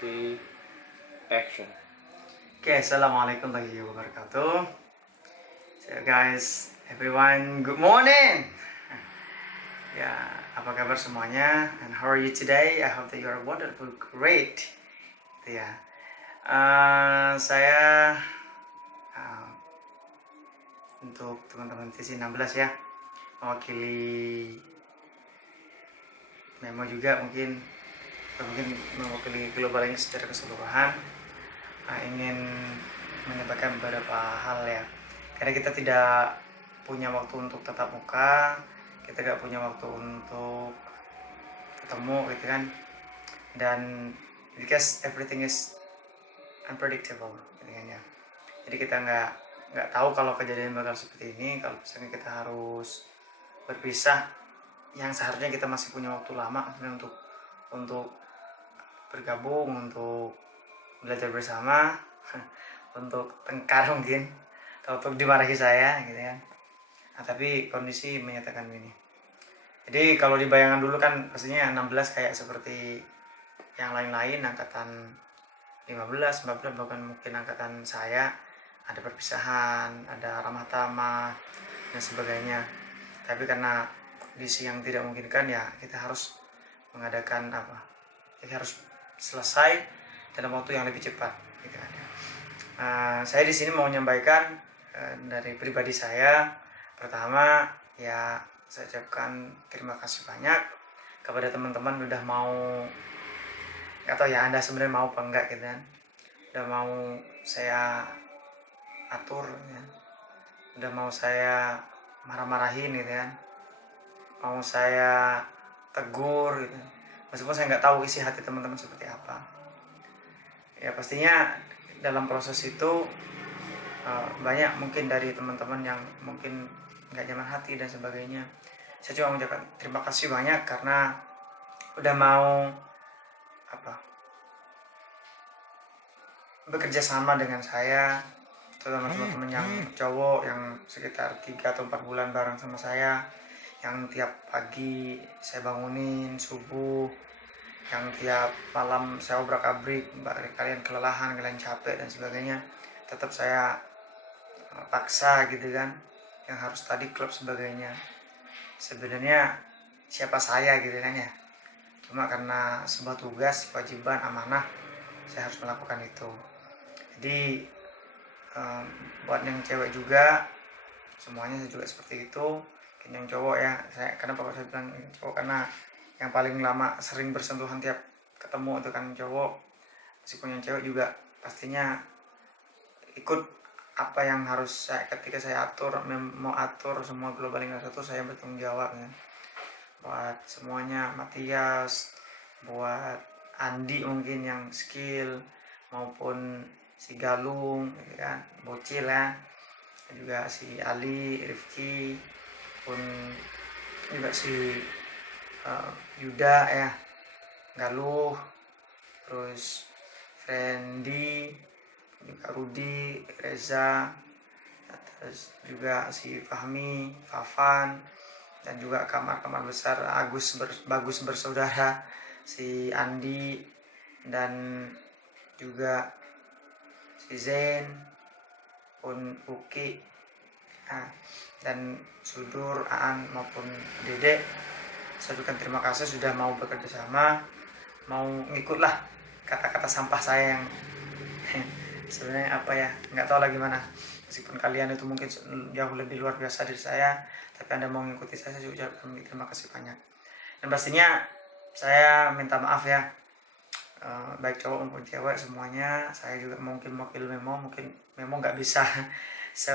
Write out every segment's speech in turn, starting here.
3, action. Okay, assalamualaikum warahmatullahi wabarakatuh. So guys, everyone, good morning. Ya, apa kabar semuanya? And how are you today? I hope that you are wonderful, great. Gitu ya. Saya untuk teman-teman TC 16 ya, mewakili Memo juga mungkin mewakili Global Link secara keseluruhan, ingin menyampaikan beberapa hal ya. Karena kita tidak punya waktu untuk tatap muka, kita gak punya waktu untuk ketemu gitu kan, dan because everything is unpredictable gitu kan ya. Jadi kita nggak tahu kalau kejadian bakal seperti ini, kalau misalnya kita harus berpisah yang seharusnya kita masih punya waktu lama sebenarnya untuk bergabung, untuk belajar bersama, untuk tengkar mungkin, atau untuk dimarahi saya gitu kan. Nah, tapi kondisi menyatakan ini. Jadi kalau di bayangan dulu kan pastinya 16 kayak seperti yang lain-lain, angkatan 15, 14, bahkan mungkin angkatan saya, ada perpisahan, ada ramah tamah dan sebagainya. Tapi karena kondisi yang tidak memungkinkan ya kita harus mengadakan kita harus selesai dalam waktu yang lebih cepat gitu kan. Saya di sini mau menyampaikan dari pribadi saya. Pertama ya, saya ucapkan terima kasih banyak kepada teman-teman udah mau, nggak tahu ya Anda sebenarnya mau apa enggak gitu kan, udah mau saya atur ya, udah mau saya marah-marahin gitu kan, mau saya tegur gitu, meskipun saya nggak tahu isi hati teman-teman seperti apa. Ya pastinya dalam proses itu banyak mungkin dari teman-teman yang mungkin nggak nyaman hati dan sebagainya. Saya cuma mengucapkan terima kasih banyak karena udah mau bekerja sama dengan saya, terutama teman-teman yang cowok yang sekitar 3 atau 4 bulan bareng sama saya, yang tiap pagi saya bangunin subuh, yang tiap malam saya obrak-abrik, kalian kelelahan, kalian capek dan sebagainya, tetap saya paksa gitu kan, yang harus tadi klub sebagainya. Sebenarnya siapa saya gitu kan ya, cuma karena sebuah tugas, kewajiban, amanah, saya harus melakukan itu. Jadi buat yang cewek juga, semuanya juga seperti itu. Yang cowok ya, kenapa saya bilang cowok, karena yang paling lama sering bersentuhan tiap ketemu itu kan cowok. Meskipun yang cewek juga pastinya ikut apa yang harus ketika saya mau atur semua Global Link 1, saya bertanggung jawab ya. Buat semuanya, Matias, buat Andi mungkin yang skill, maupun si Galung gitu kan, bocil ya, juga si Ali, Rifki, pun juga si Yuda ya, Galuh, terus Fendi, juga Rudi, Reza, terus juga si Fahmi, Fafan, dan juga kamar-kamar besar Bagus bersaudara, si Andi, dan juga si Zain, pun Uki, dan Sudur, Aan maupun Dede. Saya ucapkan terima kasih sudah mau bekerja sama, mau ngikutlah kata-kata sampah saya yang sebenarnya nggak tahu lagi mana. Meskipun kalian itu mungkin jauh lebih luar biasa dari saya, tapi Anda mau ngikuti saya juga terima kasih banyak. Dan pastinya saya minta maaf ya, baik cowok maupun cewek semuanya. Saya juga mungkin wakil Memo, mungkin Memo nggak bisa se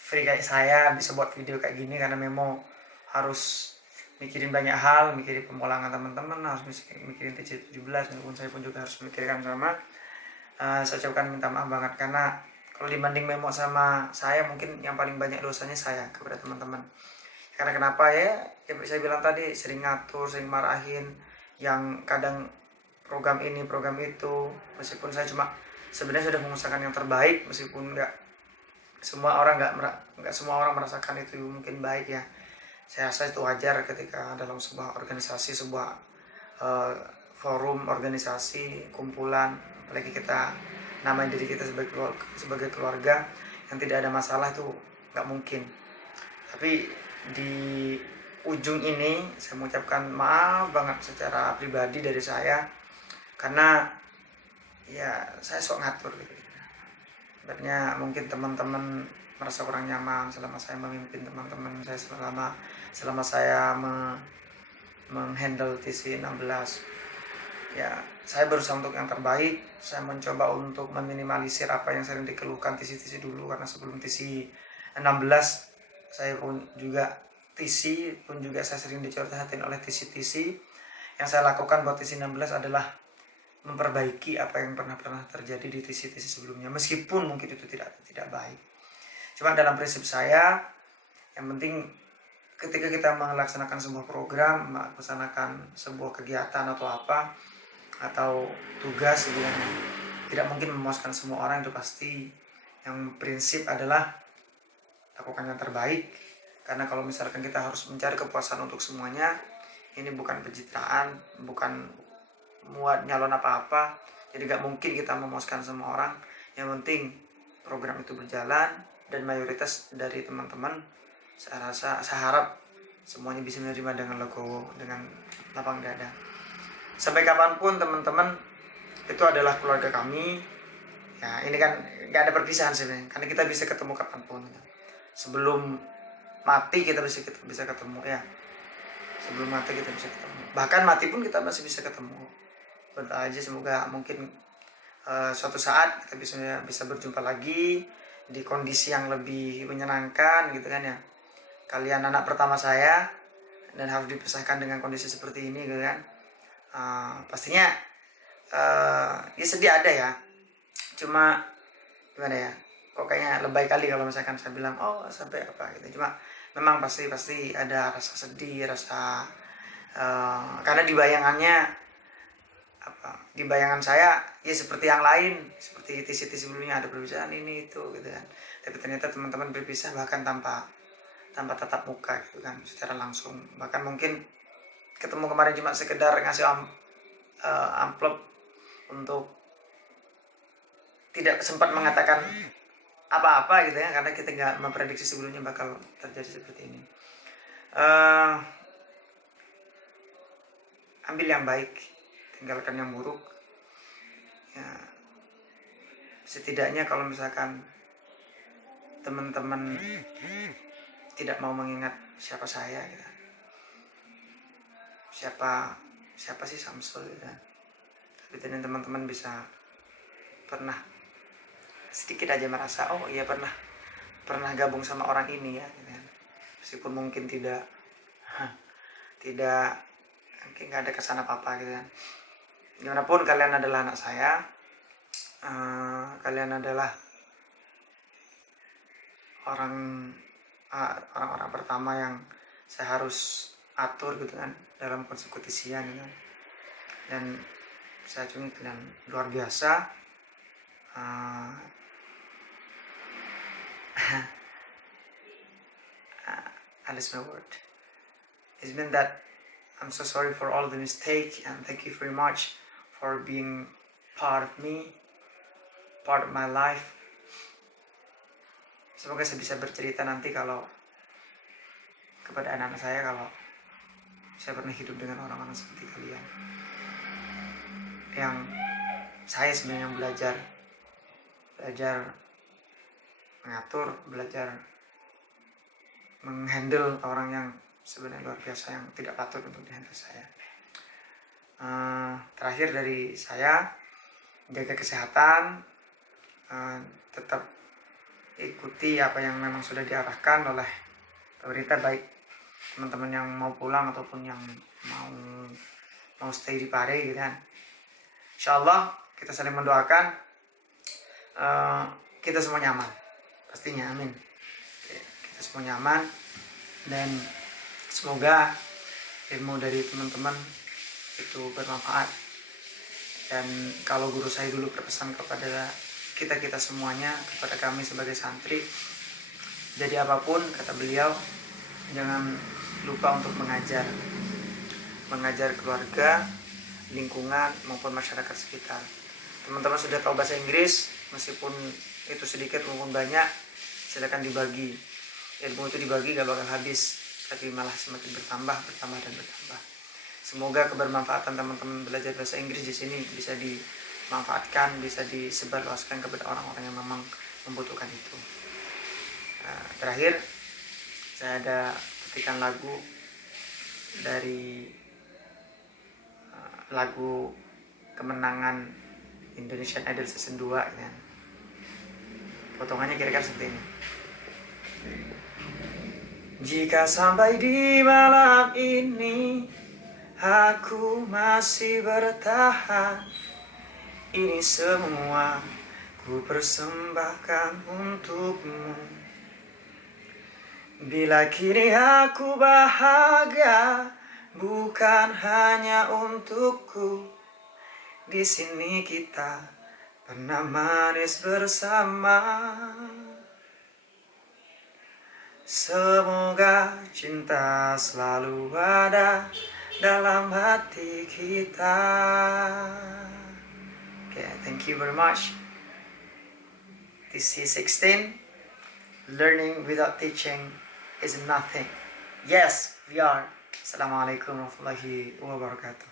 free kayak saya bisa buat video kayak gini, karena Memo harus mikirin banyak hal, mikirin pemulangan teman-teman, harus mikirin TC17, walaupun saya pun juga harus memikirkan sama. Saya ucapkan minta maaf banget, karena kalau dibanding Memo sama saya, mungkin yang paling banyak dosanya saya kepada teman-teman. Karena kenapa ya saya bilang tadi, sering ngatur, sering marahin, yang kadang program ini program itu, meskipun saya cuma sebenarnya sudah mengusahakan yang terbaik, meskipun nggak semua orang merasakan itu mungkin baik ya. Saya rasa itu wajar ketika dalam sebuah organisasi, sebuah forum organisasi kumpulan, apalagi kita namain diri kita sebagai keluarga yang tidak ada masalah tuh nggak mungkin. Tapi di ujung ini saya mengucapkan maaf banget secara pribadi dari saya, karena ya saya sok ngatur gitu. Sebenarnya mungkin teman-teman merasa kurang nyaman selama saya memimpin teman-teman saya, selama saya menghandle TC 16. Ya, saya berusaha untuk yang terbaik. Saya mencoba untuk meminimalisir apa yang sering dikeluhkan TC dulu, karena sebelum TC 16 saya pun juga saya sering dicurhatin oleh TC. Yang saya lakukan buat TC 16 adalah memperbaiki apa yang pernah terjadi di TC sebelumnya, meskipun mungkin itu tidak baik. Cuma dalam prinsip saya, yang penting ketika kita melaksanakan sebuah program, melaksanakan sebuah kegiatan atau apa, atau tugas sebenarnya tidak mungkin memuaskan semua orang, itu pasti. Yang prinsip adalah lakukan yang terbaik, karena kalau misalkan kita harus mencari kepuasan untuk semuanya, ini bukan pencitraan, bukan muat nyalon apa-apa, jadi gak mungkin kita memuaskan semua orang. Yang penting program itu berjalan, dan mayoritas dari teman-teman saya harap semuanya bisa menerima dengan legowo, dengan lapang dada. Sampai kapanpun teman-teman itu adalah keluarga kami. Ya, ini kan gak ada perpisahan sebenarnya, karena kita bisa ketemu kapanpun. Sebelum mati kita bisa ketemu ya. Sebelum mati kita bisa ketemu. Bahkan mati pun kita masih bisa ketemu. Berdoa aja semoga mungkin suatu saat kita bisa berjumpa lagi di kondisi yang lebih menyenangkan gitu kan ya. Kalian anak pertama saya dan harus dipisahkan dengan kondisi seperti ini gitu kan. Pastinya ya sedih ada ya, cuma gimana ya, kok kayaknya lebay kali kalau misalkan saya bilang oh sampai apa gitu. Cuma memang pasti ada rasa sedih, rasa karena di bayangan saya ya seperti yang lain, seperti TC sebelumnya ada perpisahan ini itu gitu kan. Tapi ternyata teman-teman berpisah bahkan tanpa tatap muka gitu kan, secara langsung. Bahkan mungkin ketemu kemarin cuma sekedar ngasih amplop, untuk tidak sempat mengatakan apa-apa gitu ya, karena kita nggak memprediksi sebelumnya bakal terjadi seperti ini. Ambil yang baik, tinggalkan yang buruk ya. Setidaknya kalau misalkan teman-teman tidak mau mengingat siapa saya gitu, siapa sih Samsul gitu. Tapi teman-teman bisa pernah sedikit aja merasa oh iya pernah gabung sama orang ini ya gitu. Meskipun mungkin tidak mungkin nggak ada kesan apa gitu kan. Gimana pun kalian adalah anak saya, kalian adalah orang-orang pertama yang saya harus atur gitu kan dalam konsekutisian gitu kan. Dan saya cuma kalian luar biasa. I lose my word. It's been that I'm so sorry for all the mistake, and thank you very much for being part of me, part of my life. Semoga saya bisa bercerita nanti kalau kepada anak-anak saya kalau saya pernah hidup dengan orang-orang seperti kalian, yang saya sebenarnya belajar mengatur, belajar menghandle orang yang sebenarnya luar biasa, yang tidak patut untuk dihandle saya. Terakhir dari saya, jaga kesehatan, tetap ikuti apa yang memang sudah diarahkan oleh pemerintah, baik teman-teman yang mau pulang ataupun yang mau stay di Pare gitu kan. Insyaallah kita saling mendoakan kita semua nyaman, pastinya, amin. Kita semua nyaman, dan semoga ilmu dari teman-teman itu bermanfaat. Dan kalau guru saya dulu berpesan kepada kita semuanya, kepada kami sebagai santri, jadi apapun kata beliau, jangan lupa untuk mengajar keluarga, lingkungan maupun masyarakat sekitar. Teman-teman sudah tahu bahasa Inggris, meskipun itu sedikit maupun banyak, silakan dibagi. Ilmu itu dibagi gak bakal habis, tapi malah semakin bertambah dan bertambah. Semoga kebermanfaatan teman-teman belajar bahasa Inggris di sini bisa dimanfaatkan, bisa disebarluaskan kepada orang-orang yang memang membutuhkan itu. Terakhir, saya ada petikan lagu dari lagu kemenangan Indonesian Idol Season 2 ya. Potongannya kira-kira seperti ini. Jika sampai di malam ini aku masih bertahan, ini semua ku persembahkan untukmu. Bila kini aku bahagia, bukan hanya untukku. Di sini kita pernah manis bersama. Semoga cinta selalu ada dalam hati kita. Okay, thank you very much. This is 16. Learning without teaching is nothing. Yes, we are. Assalamualaikum warahmatullahi wabarakatuh.